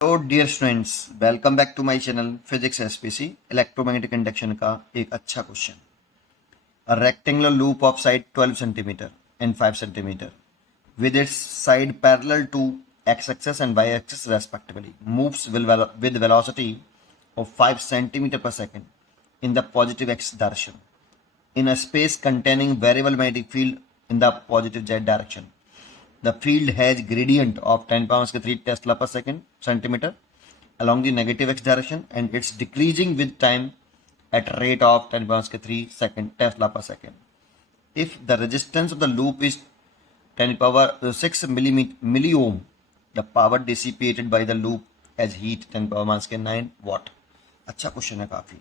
तो dear students, welcome back to my channel physics SPC. Electromagnetic induction का एक अच्छा question. A rectangular loop of side 12 centimetre and 5 centimetre with its side parallel to x-axis and y-axis respectively moves with velocity of 5 centimeter per second in the positive x direction in a space containing variable magnetic field in the positive z direction. The field has gradient of 10 power 3 Tesla per second centimeter along the negative x direction, and it's decreasing with time at a rate of 10 power 3 second Tesla per second. If the resistance of the loop is 10 power 6 milliohm, the power dissipated by the loop as heat 10 power minus 9 watt. अच्छा question है काफी।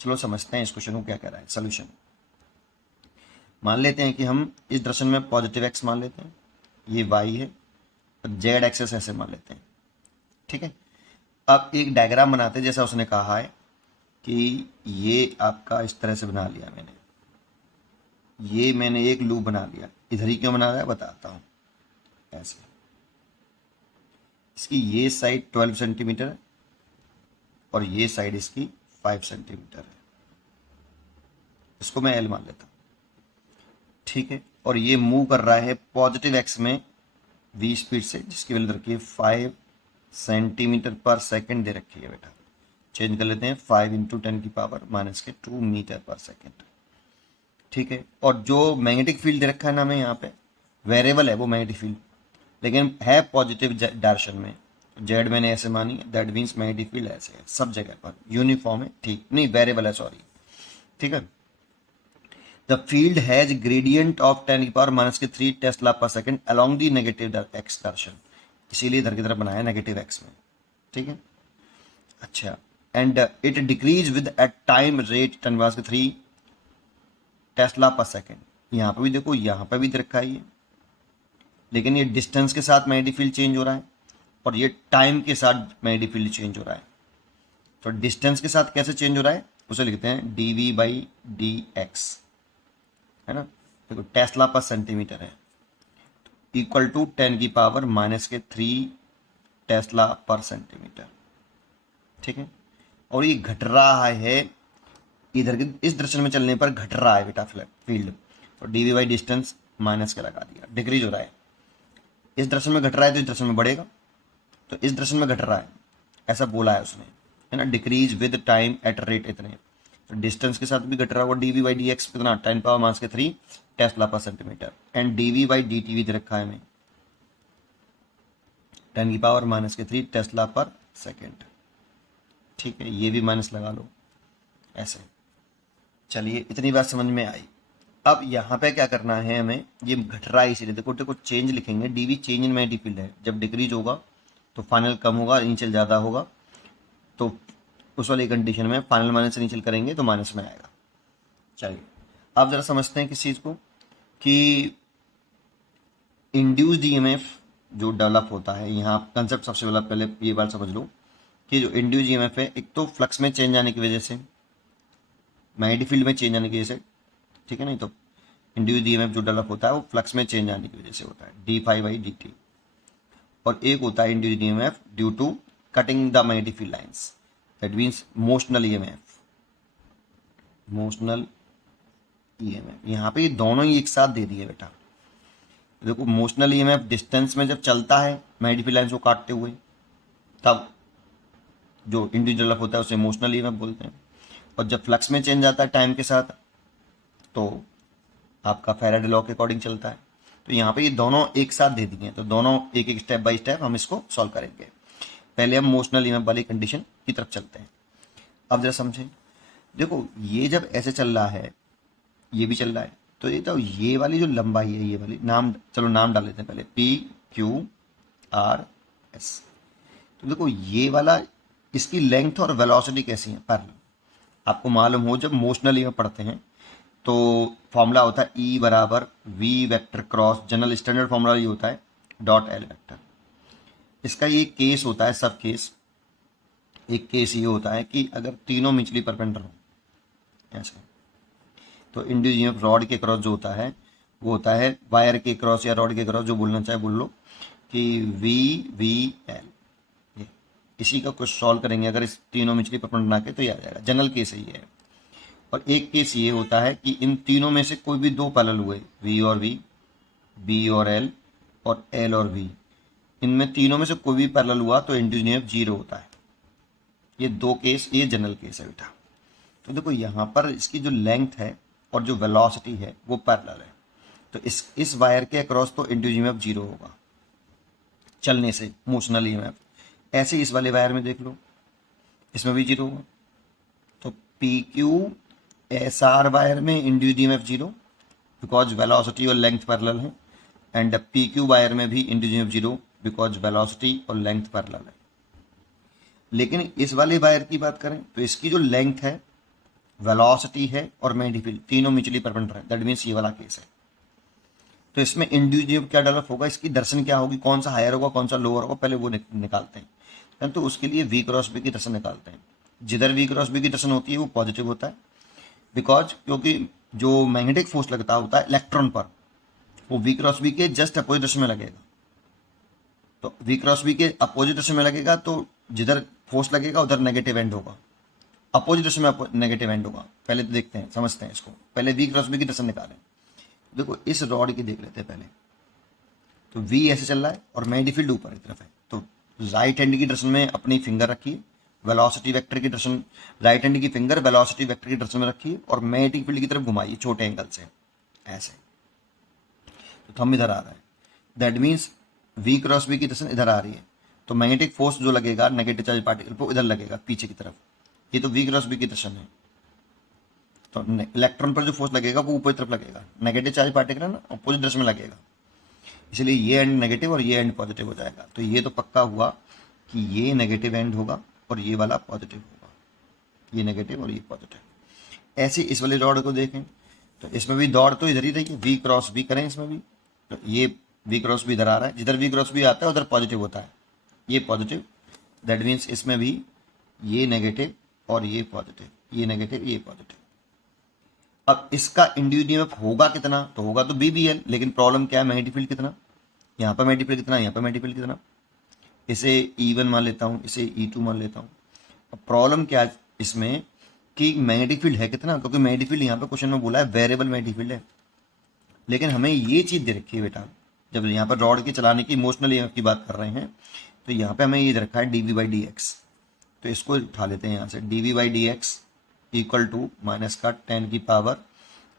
चलो समझते हैं इस question को क्या कह रहा है। सोल्यूशन मान लेते हैं कि हम इस दर्शन में पॉजिटिव एक्स मान लेते हैं, ये वाई है, और जेड एक्सेस ऐसे मान लेते हैं। ठीक है, अब एक डायग्राम बनाते हैं जैसा उसने कहा है कि ये आपका इस तरह से बना लिया मैंने, ये मैंने एक लूप बना लिया। इधर ही क्यों बना रहा है बताता हूँ। ऐसे इसकी ये साइड 12 सेंटीमीटर है और ये साइड इसकी 5 सेंटीमीटर है। इसको मैं एल मान लेता हूँ। ठीक है, और ये मूव कर रहा है पॉजिटिव एक्स में v स्पीड से, जिसकी वैल्यू रखी है 5 सेंटीमीटर पर सेकेंड दे रखी है। बेटा चेंज कर लेते हैं, 5 इंटू 10 की पावर माइनस के 2 मीटर पर सेकेंड। ठीक है, और जो मैग्नेटिक फील्ड दे रखा है ना हमें यहाँ पे, वेरिएबल है वो मैग्नेटिक फील्ड, लेकिन है पॉजिटिव डायरेक्शन में। जेड मैंने ऐसे मानी, दैट मीन्स मैग्नेटिक फील्ड ऐसे है सब जगह पर, यूनिफॉर्म है। ठीक नहीं, वेरिएबल है, सॉरी। ठीक है, the field has gradient of 10 की पावर माइनस के 3 टेस्ला पर second along the negative x direction, इसीलिए इधर की तरफ बनाया नेगेटिव एक्स में। ठीक है, अच्छा, and it decreases with at time rate 10 के 3 टेस्ला पर सेकेंड। यहाँ पर भी देखो, यहाँ पर भी दे रखा है ये, लेकिन ये डिस्टेंस के साथ मैग्नेटिक फील्ड चेंज हो रहा है और ये टाइम के साथ मैग्नेटिक फील्ड चेंज हो रहा है। तो डिस्टेंस के साथ कैसे चेंज हो रहा है उसे लिखते हैं dv बाई डी एक्स, है ना। देखो टेस्ला पर सेंटीमीटर है, इक्वल टू 10 की पावर माइनस के 3 टेस्ला पर सेंटीमीटर। ठीक है, और ये घट रहा है इधर के इस डायरेक्शन में चलने पर घट रहा है बेटा फील्ड। तो dv बाई डिस्टेंस माइनस के लगा दिया, डिक्रीज हो रहा है। इस डायरेक्शन में घट रहा है तो इस डायरेक्शन में बढ़ेगा, तो इस डायरेक्शन में घट रहा है ऐसा बोला है उसने, है ना। Decrease with time at rate इतने, तो डिस्टेंस के साथ भी घट रहा होगा। dv बाई डी एक्स कितना, 10 पावर माइनस के 3 टेस्ला पर centimetre, and dv by D T भी दे रखा है हमें 10 की पावर माइनस के 3 टेस्ला पर सेकेंड। ठीक है, ये भी माइनस लगा लो ऐसे। चलिए इतनी बात समझ में आई। अब यहाँ पे क्या करना है हमें, ये घट रहा है इसीलिए देखो देखो चेंज लिखेंगे, dv change in magnetic field है। जब डिक्रीज होगा तो फाइनल कम होगा, इनिशियल ज़्यादा होगा, तो उस वाली कंडीशन में फाइनल माइनस से इनिशियल करेंगे तो माइनस में आएगा। चलिए अब जरा समझते हैं किस चीज़ को, कि इंड्यूस्ड ईएमएफ जो डेवलप होता है, यहाँ कंसेप्ट सबसे पहले ये बात समझ लो कि जो इंड्यूस्ड ईएमएफ है, एक तो फ्लक्स में चेंज आने की वजह से, मैग्नेटिक फील्ड में चेंज आने की वजह से। ठीक है, नहीं तो इंड्यूस्ड ईएमएफ जो डेवलप होता है वो फ्लक्स में चेंज आने की वजह से होता है, d5 बाई dt। और एक होता है induced EMF due to cutting the magnetic field lines, that means motional EMF. Motional EMF यहाँ पे ये दोनों ही एक साथ दे दिए बेटा। देखो मोशनल ईएमएफ डिस्टेंस में जब चलता है मैग्नेटिक फील्ड लाइंस को काटते हुए, तब जो इंड्यूस्ड डेवलप होता है उसे मोशनल ईएमएफ बोलते हैं। और जब फ्लक्स में चेंज आता है टाइम के साथ, तो आपका फैराडे लॉ के अकॉर्डिंग चलता है। तो यहाँ पे ये दोनों एक साथ दे दिए हैं, तो दोनों एक एक स्टेप बाय स्टेप हम इसको सॉल्व करेंगे। पहले हम मोशनल ईएमएफ वाली कंडीशन की तरफ चलते हैं। अब जरा समझें, देखो ये जब ऐसे चल रहा है, ये भी चल रहा है, तो ये वाली जो लंबाई है, ये वाली नाम, चलो नाम डाल लेते हैं पहले, पी क्यू आर एस। तो देखो ये वाला, इसकी लेंथ और वेलोसिटी कैसी है पैरेलल। आपको मालूम हो जब मोशनल ईएमएफ पढ़ते हैं तो फॉर्मूला होता है E बराबर V vector cross, general standard formula ये होता है डॉट एल वेक्टर। इसका ये केस होता है, सब केस। एक केस ये होता है कि अगर तीनों म्यूचुअली परपेंडिकुलर हो ऐसे, तो इंड्यूस्ड ईएमएफ रॉड के क्रॉस जो होता है वो होता है वायर के क्रॉस या रॉड के क्रॉस, जो बोलना चाहे बोल लो, कि वी वी एल। इसी का कुछ सॉल्व करेंगे अगर इस तीनों मिचली परपेंडिकुलर बना के, तो ये आ जाएगा। जनरल केस है ये। और एक केस ये होता है कि इन तीनों में से कोई भी दो पैरेलल हुए, वी और वी, बी और एल और वी, इनमें तीनों में से कोई भी पैरेलल हुआ तो इंड्यूस्ड ईएमएफ 0 होता है। ये दो केस, ये जनरल केस है बेटा। तो देखो यहाँ पर इसकी जो लेंथ है और जो वेलोसिटी है वो पैरेलल है, तो इस वायर के अक्रॉस तो इंड्यूस्ड ईएमएफ 0 होगा चलने से, मोशनल ईएमएफ। ऐसे इस वाले वायर में देख लो, इसमें भी 0 होगा। तो P Q S R wire में इंड्यूस्ड ईएमएफ 0 बिकॉज वेलोसिटी और लेंथ पैरेलल है, एंड पी क्यू वायर में भी इंड्यूस्ड ईएमएफ 0 बिकॉज वेलोसिटी और लेंथ पैरेलल है। लेकिन इस वाले वायर की बात करें तो इसकी जो लेंथ है, वेलोसिटी है और मैग्नेटिक फील्ड तीनों म्यूचुअली परपेंडिकुलर है, दैट मीन्स ये वाला केस है। तो इसमें इंड्यूस्ड ईएमएफ क्या डेवलप होगा, इसकी दर्शन क्या होगी, कौन सा हायर होगा कौन सा लोअर होगा, पहले वो निकालते हैं। तो उसके लिए वी क्रॉस बी की दर्शन निकालते हैं। जिधर वी क्रॉस बी की दर्शन होती है वो पॉजिटिव होता है, बिकॉज क्योंकि जो मैग्नेटिक फोर्स लगता होता है इलेक्ट्रॉन पर, वो वी क्रॉस बी के जस्ट अपोजिट दिशा में लगेगा। तो वी क्रॉस बी के अपोजिट दिशा में लगेगा, तो जिधर फोर्स लगेगा उधर नेगेटिव एंड होगा, अपोजिट दिशा में नेगेटिव एंड होगा। पहले तो देखते हैं, समझते हैं इसको। पहले वी क्रॉस बी की दर्शन निकालें। देखो इस रॉड की देख लेते हैं पहले। तो वी ऐसे चल रहा है और मैग्नेटिक फील्ड ऊपर की तरफ है, तो राइट हैंड की डायरेक्शन में अपनी फिंगर रखिए, वेलोसिटी वेक्टर की डायरेक्शन, राइट हैंड की फिंगर वेलोसिटी वेक्टर की डायरेक्शन में रखिए और मैग्नेटिक फील्ड की तरफ घुमाइए छोटे एंगल से, ऐसे। तो थंब इधर आ रहा है, that means V cross B की डायरेक्शन इधर आ रही है, तो मैग्नेटिक फोर्स जो लगेगा नेगेटिव चार्ज पार्टिकल पर इधर लगेगा पीछे की तरफ। ये तो वी क्रॉस बी की डायरेक्शन है, तो इलेक्ट्रॉन पर जो फोर्स लगेगा वो ऊपर की तरफ लगेगा, नेगेटिव चार्ज पार्टिकल है ना, अपोजिट डायरेक्शन में लगेगा, इसलिए ये एंड नेगेटिव और ये एंड पॉजिटिव हो जाएगा। तो ये तो पक्का हुआ कि ये नेगेटिव एंड होगा और ये वाला पॉजिटिव होगा, ये नेगेटिव और ये पॉजिटिव। ऐसे इस वाले रॉड को देखें तो इसमें भी दौड़ तो इधर ही रही है, वी क्रॉस बी करें इसमें भी, तो ये वी क्रॉस बी इधर आ रहा है, जिधर वी क्रॉस बी आता है उधर पॉजिटिव होता है, ये पॉजिटिव, दैट मीन्स इसमें भी ये नेगेटिव और ये पॉजिटिव, ये नेगेटिव ये पॉजिटिव। अब इसका इंड्यूस्ड ईएमएफ होगा कितना, तो होगा तो BBL, लेकिन प्रॉब्लम क्या है, मैग्नेटिक फील्ड कितना, यहाँ पर मैग्नेटिक फील्ड कितना, यहाँ पर मैग्नेटिक फील्ड कितना। इसे E1 मान लेता हूँ, इसे E2 मान लेता हूँ। अब प्रॉब्लम क्या है इसमें कि मैग्नेटिक फील्ड है कितना, क्योंकि मैग्नेटिक फील्ड यहाँ पे क्वेश्चन में बोला है वेरिएबल मैग्नेटिक फील्ड है, लेकिन हमें ये चीज़ दे रखी है बेटा, जब यहाँ पर रॉड के चलाने की इमोशनल ईएमएफ की बात कर रहे हैं, तो यहाँ पे हमें ये दे रखा है dV/dx। तो इसको उठा लेते हैं यहाँ से, dV/dx इक्वल टू माइनस का 10 की पावर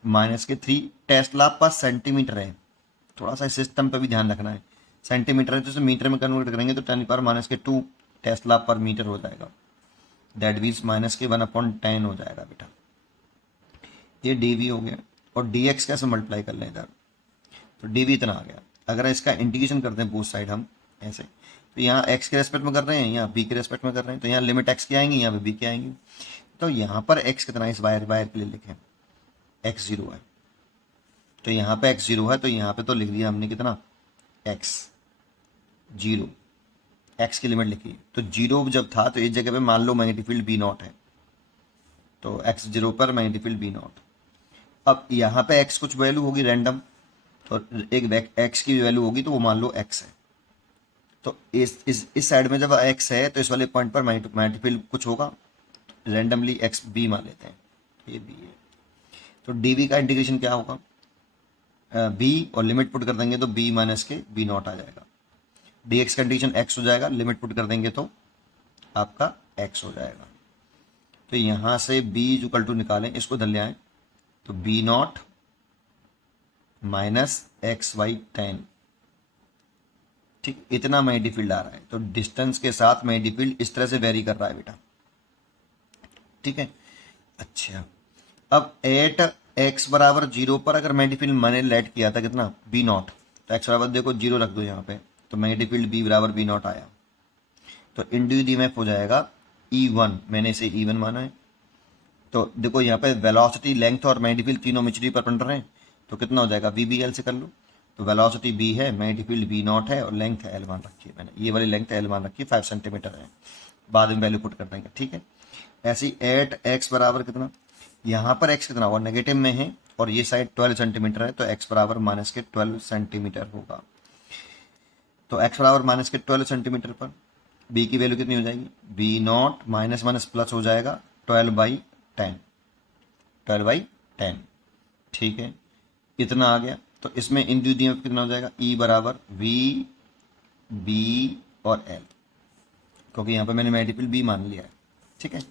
-3 टेस्ला पर सेंटीमीटर है। थोड़ा सा सिस्टम पे भी ध्यान रखना है, सेंटीमीटर है तो इसे मीटर में कन्वर्ट करेंगे तो 10 की पावर -2 टेस्ला पर मीटर हो जाएगा, दैट मीन्स -1/10 हो जाएगा बेटा। ये dV हो गया, और dx कैसे मल्टीप्लाई कर लें इधर, तो dV इतना आ गया। अगर इसका इंटीग्रेशन करते हैं बोथ साइड हम ऐसे, तो यहाँ x के रेस्पेक्ट में कर रहे हैं, यहाँ b के रेस्पेक्ट में कर रहे हैं, तो यहाँ लिमिट x की आएंगी, यहाँ पे b की आएंगी। तो यहाँ पर x कितना है, इस वायर के लिए लिखें, x 0 है, तो यहाँ पे x 0 है, तो यहाँ पे तो लिख दिया हमने कितना, x 0, x की लिमिट लिखी। तो 0 जब था तो इस जगह पे मान लो मैग्नेटिक फील्ड B0 है, तो x 0 पर मैग्नेटिक फील्ड B0। अब यहाँ पे x कुछ वैल्यू होगी रैंडम, तो एक x की वैल्यू होगी तो वो मान लो x है। तो इस साइड में जब x है तो इस वाले पॉइंट पर मैग्नेटिक फील्ड कुछ होगा, रैंडमली x b मान लेते हैं, ये b है। तो dv का इंटीग्रेशन क्या होगा, b और लिमिट पुट कर देंगे तो b माइनस के B0 आ जाएगा, dx का इंटीग्रेशन x हो जाएगा, लिमिट पुट कर देंगे तो आपका x हो जाएगा। तो यहाँ से b इक्वल टू निकालें, इसको धर ले आए, तो B0 माइनस x/10, ठीक, इतना मैग्नेटिक फील्ड आ रहा है। तो डिस्टेंस के साथ मैग्नेटिक फील्ड इस तरह से वेरी कर रहा है बेटा, ठीक है। अच्छा, अब एट x बराबर 0 पर अगर मैग्नेटिक फील्ड मैंने लेट किया था कितना, B0, तो x बराबर देखो 0 रख दो यहाँ पे, तो मैग्नेटिक फील्ड B बराबर B0 आया, तो इंड्यूस्ड ईएमएफ हो जाएगा E1, मैंने इसे E1 माना है। तो देखो यहाँ पे वेलोसिटी, लेंथ और मैग्नेटिक फील्ड तीनों म्यूचुअली परपेंडिकुलर हैं, तो कितना हो जाएगा, VBL से कर लो। तो वेलोसिटी B है, मैग्नेटिक फील्ड B0 है, और लेंथ L मान रखी है मैंने, ये वाली लेंथ L मान रखी है, 5 सेंटीमीटर है, बाद में वैल्यू पुट कर देंगे, ठीक है। ऐसे ही एट x बराबर कितना, यहाँ पर x कितना होगा, नेगेटिव में है और ये साइड 12 सेंटीमीटर है, तो x बराबर -12 सेंटीमीटर होगा। तो x बराबर -12 सेंटीमीटर पर बी की वैल्यू कितनी हो जाएगी, B naught minus minus plus हो जाएगा 12/10, 12/10। ठीक है, इतना आ गया। तो इसमें इंड्यूस ईएमएफ कितना हो जाएगा, ई बराबर वी बी और एल, क्योंकि यहाँ पे मैंने मल्टीपल बी मान लिया है। ठीक है,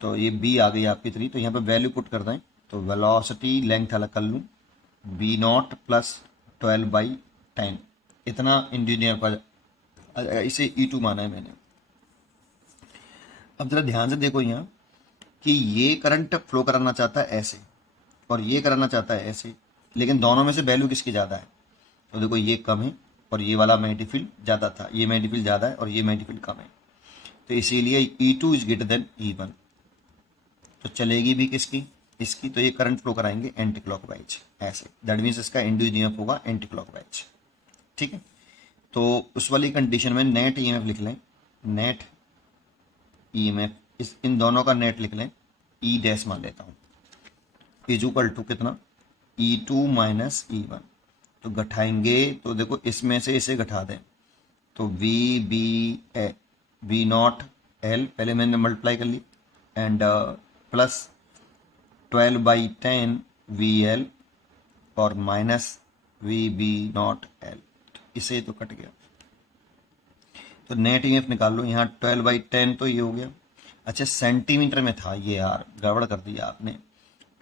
तो ये बी आ गई आपकी 3, तो यहाँ पे वैल्यू पुट कर दें, तो वेलोसिटी लेंथ अलग कर लूँ, बी नॉट प्लस 12/10, इतना इंजीनियर पर इसे E2 माना है मैंने। अब जरा ध्यान से देखो यहाँ कि ये करंट फ्लो कराना चाहता है ऐसे और ये कराना चाहता है ऐसे, लेकिन दोनों में से वैल्यू किसकी ज़्यादा है, तो देखो ये कम है और ये वाला मैग्नेटिक फील्ड ज़्यादा था, ये मैग्नेटिक फील्ड ज़्यादा है और ये मैग्नेटिक फील्ड कम है, तो इसीलिए E2 is greater than E1। तो चलेगी भी किसकी, इसकी, तो ये करंट फ्लो कराएंगे एंटी क्लॉकवाइज ऐसे, दैट मीन्स इसका इंड्यूस्ड ईएमएफ होगा एंटी क्लॉकवाइज। ठीक है, तो उस वाली कंडीशन में नेट ईएमएफ लिख लें, नेट ईएमएफ इस इन दोनों का नेट लिख लें, ई डैश मान लेता हूँ, इज इक्वल टू कितना, E2 माइनस E1। तो घटाएंगे तो देखो इसमें से इसे घटा दें, तो वी बी नॉट एल पहले मैंने मल्टीप्लाई कर ली एंड प्लस 12/10 वी एल और minus V B naught L, इसे तो कट गया। तो नेट ईएमएफ निकाल लो, यहाँ 12/10 तो ये हो गया। अच्छा सेंटीमीटर में था ये यार, गड़बड़ कर दिया आपने,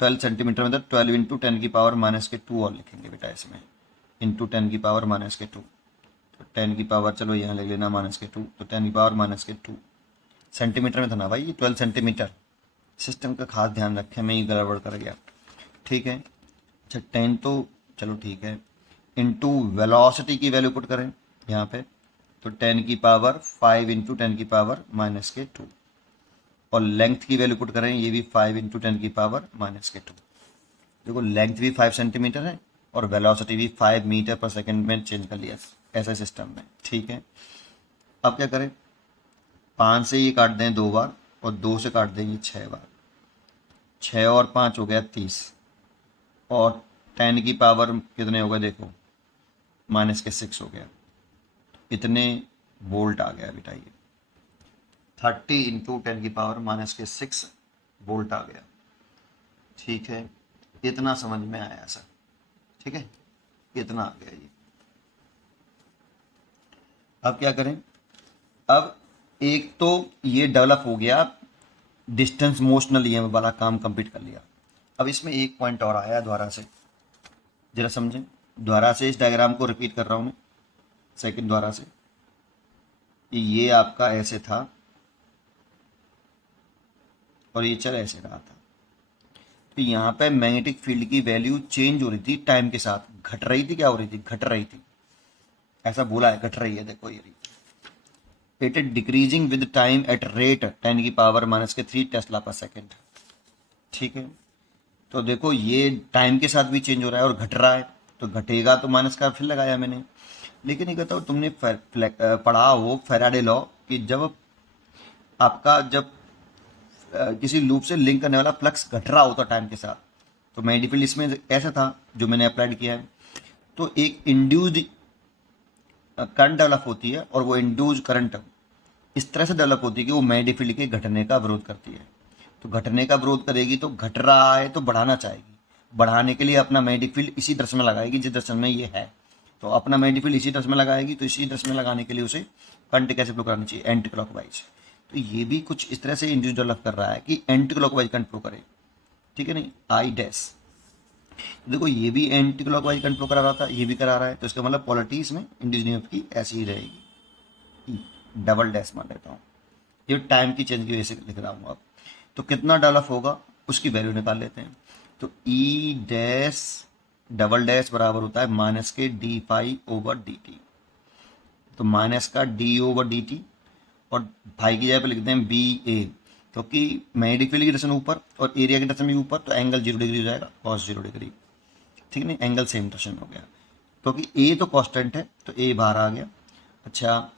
12 सेंटीमीटर में था, 12 इंटू 10 की पावर माइनस के 2 और लिखेंगे बेटा इसमें, इंटू 10 की पावर माइनस के 2, तो 10 की पावर चलो यहाँ ले लेना माइनस के 2, तो 10 की पावर माइनस के 2 सेंटीमीटर में था ना भाई, ये 12 सेंटीमीटर। सिस्टम का खास ध्यान रखें, मैं ये गड़बड़ कर गया। ठीक है, अच्छा 10 तो चलो ठीक है, इंटू वेलोसिटी की वैल्यू पुट करें यहाँ पे, तो 10 की पावर 5 इंटू 10 की पावर माइनस के 2, और लेंथ की वैल्यू पुट करें, ये भी 5 इंटू 10 की पावर माइनस के 2। देखो लेंथ भी 5 सेंटीमीटर है और वेलोसिटी भी 5 मीटर पर सेकंड में चेंज कर लिया ऐसा सिस्टम में। ठीक है, अब क्या करें, 5 से ये काट दें 2 बार और 2 से काट दें ये 6 बार, 6 और 5 हो गया 30, और 10 की पावर कितने हो गए देखो, माइनस के 6 हो गया, इतने वोल्ट आ गया बेटा, ये 30 इंटू 10 की पावर माइनस के 6 वोल्ट आ गया। ठीक है, इतना समझ में आया सर, ठीक है, इतना आ गया ये। अब क्या करें, अब एक तो ये डेवलप हो गया, डिस्टेंस मोशनल ईएमएफ वाला काम कंप्लीट कर लिया। अब इसमें एक पॉइंट और आया दोबारा से, जरा समझें, दोबारा से इस डायग्राम को रिपीट कर रहा हूँ मैं सेकंड द्वारा से, ये आपका ऐसे था और ये चल ऐसे रहा था, तो यहाँ पे मैग्नेटिक फील्ड की वैल्यू चेंज हो रही थी टाइम के साथ, घट रही थी, क्या हो रही थी, घट रही थी, ऐसा बोला है घट रही है, देखो ये रही, it is decreasing with time at rate 10 की पावर माइनस के 3 टेस्ला पर सेकेंड। ठीक है, तो देखो ये टाइम के साथ भी चेंज हो रहा है और घट रहा है, तो घटेगा तो माइनस का फिर लगाया मैंने। लेकिन ये कहता हूँ तुमने पढ़ा हो फैराडे लॉ कि जब आपका जब किसी लूप से लिंक करने वाला फ्लक्स घट रहा होता टाइम के साथ, तो मैग्नेटिक फील्ड इसमें ऐसा था जो मैंने अप्लाइड किया है, तो एक इंड्यूस्ड करंट डेवलप होती है और वो इंड्यूस्ड करंट इस तरह से डेवलप होती है कि वो मैग्नेटिक फील्ड के घटने का विरोध करती है। तो घटने का विरोध करेगी तो घट रहा है तो बढ़ाना चाहेगी, बढ़ाने के लिए अपना मैग्नेटिक फील्ड इसी दर्शन में लगाएगी जिस दर्शन में ये है, तो अपना मैग्नेटिक फील्ड इसी दर्शन में लगाएगी, तो इसी दर्शन में लगाने के लिए उसे करंट कैसे फ्लो करानी चाहिए, एंटी क्लॉकवाइज। तो ये भी कुछ इस तरह से इंड्यूस डेवलप कर रहा है कि एंटी क्लॉकवाइज करंट फ्लो करे। ठीक है, नहीं आई डैश, देखो ये भी एंटी क्लॉकवाइज करंट फ्लो करा रहा था, ये भी करा रहा है, तो इसका मतलब पोलैरिटी इसमें इंड्यूस ईएमएफ की ऐसी ही रहेगी, डबल डैश मान लेता हूँ, ये टाइम की चेंज की वजह से लिख रहा हूँ। अब तो कितना डेवलप होगा उसकी वैल्यू निकाल लेते हैं, तो ई डैश डबल डैश बराबर होता है माइनस के D phi over D T, तो माइनस का डी ओवर डी टी और फाई की जगह पे लिखते हैं बी ए, क्योंकि मैग्नेटिक फील्ड की डायरेक्शन ऊपर और एरिया की डायरेक्शन भी ऊपर, तो एंगल 0 डिग्री हो जाएगा, कॉस 0 डिग्री। ठीक नहीं, एंगल सेम डायरेक्शन हो गया, क्योंकि ए तो कांस्टेंट है तो ए बाहर आ गया। अच्छा,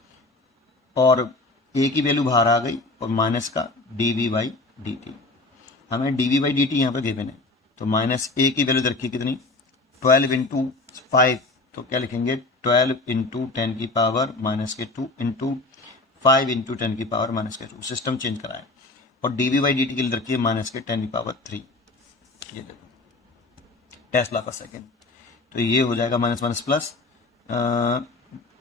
और ए की वैल्यू बाहर आ गई और माइनस का D V by D T, हमें D V by D T यहाँ पर गिवन है, तो माइनस ए की वैल्यू रखी कितनी 12 इंटू 5, तो क्या लिखेंगे 12 इंटू 10 की पावर माइनस के 2 इंटू 5 इंटू 10 की पावर माइनस के 2, सिस्टम चेंज कराएं। और डी बाई डी टी के लिए रखिए माइनस के 10 की पावर 3, ये देखो टेस्ला पर सेकेंड। तो ये हो जाएगा माइनस माइनस प्लस,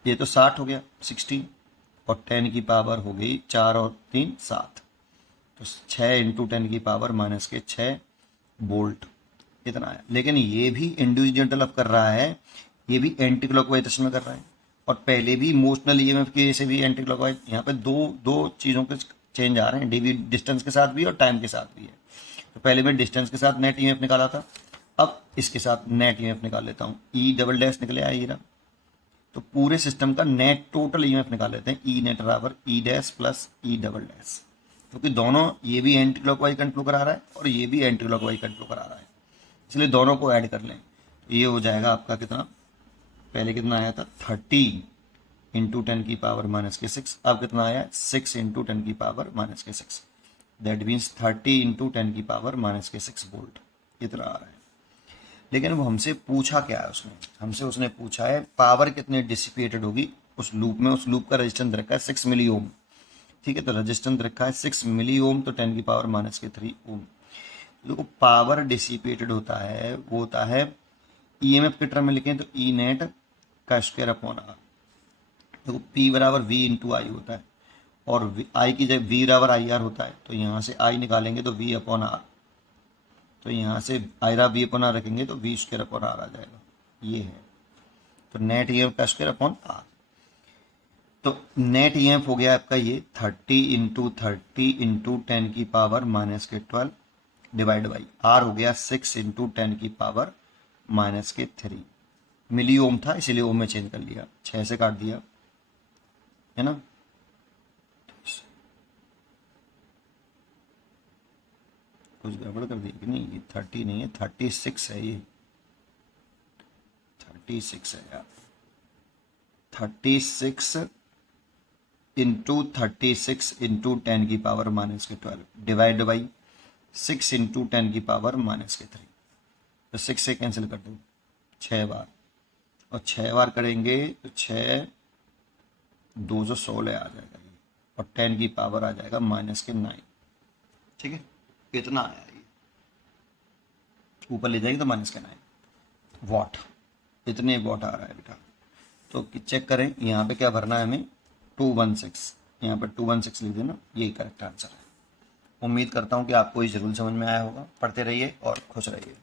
ये तो 60 हो गया 60, और 10 की पावर हो गई 4 और 3 7, तो 6 इंटू 10 की पावर माइनस के 6 वोल्ट इतना है। लेकिन ये भी इंडिविजुअल अब कर रहा है, ये भी एंटी क्लॉकवाइज दिशा में कर रहा है, और पहले भी मोशनल ईएमएफ के से भी एंटी क्लॉकवाइज। यहाँ पे दो चीज़ों के चेंज आ रहे हैं, डीवी डिस्टेंस के साथ भी और टाइम के साथ भी है। तो पहले मैं डिस्टेंस के साथ नेट ईएमएफ निकाला था, अब इसके साथ नेट ईएमएफ निकाल लेता हूँ। ई डबल डैश निकले आया ये रहा। तो पूरे सिस्टम का नेट टोटल ईएमएफ निकाल लेते हैं, ई नेट बराबर ई dash plus E double dash, क्योंकि दोनों ये भी एंटी क्लॉकवाइज कंट्रोल करा रहा है और ये भी एंटी क्लॉकवाइज कंट्रोल करा रहा है, इसलिए दोनों को ऐड कर लें। तो ये हो जाएगा आपका कितना, पहले कितना आया था 30 इंटू 10 की पावर माइनस के 6, अब कितना आया 6 इंटू 10 की पावर माइनस के 6, दैट मीन्स 30 इंटू 10 की पावर माइनस के 6 वोल्ट इतना आ रहा है। लेकिन वो हमसे पूछा क्या है, उसने पूछा है पावर कितनी डिसिपेटेड होगी उस लूप में। उस लूप का रेजिस्टेंस रखा है 6 मिली ओम, ठीक है, तो रेजिस्टेंस रखा है 6 मिली ओम, तो 10 की पावर माइनस के 3 ओम। देखो पावर डिसिपेटेड होता है वो होता है ईएमएफ के टर्म में लिखें तो ई नेट का स्क्वायर अपॉन आर। देखो पी बराबर वी इंटू आई होता है, और आई की जगह वी बराबर आई आर होता है, तो यहाँ से आई निकालेंगे तो वी अपॉन आर, तो यहाँ से आयरा वी अपॉन आर रखेंगे तो वी स्क्वायर अपॉन आर आ जाएगा, ये है। तो नेट ईएमएफ का स्क्वायर अपॉन आर, तो नेट ईएमएफ हो गया आपका ये 30 इंटू 10 की पावर माइनस के 12 डिवाइड बाई आर हो गया 6 इंटू 10 की पावर माइनस के 3 मिली ओम था, इसीलिए ओम में चेंज कर लिया, 6 से काट दिया है ना। कुछ गड़बड़ कर दी कि नहीं, ये 30 नहीं है 36 है, ये 36 है यार, 36 इंटू 36 इंटू 10 की पावर माइनस के 12 डिवाइड बाई 6 इंटू 10 की पावर माइनस के 3, तो 6 से कैंसिल कर दो 6 बार, और 6 बार करेंगे तो 6 216 आ जाएगा ये, और 10 की पावर आ जाएगा माइनस के 9, ठीक है, इतना आया ये, ऊपर ले जाएंगे तो माइनस के 9 वॉट, इतने वॉट आ रहा है बेटा। तो चेक करें यहाँ पे क्या भरना है हमें, 216, यहाँ पर 216 लिख देना, यही करेक्ट आंसर है। उम्मीद करता हूँ कि आपको ये जरूर समझ में आया होगा। पढ़ते रहिए और खुश रहिए।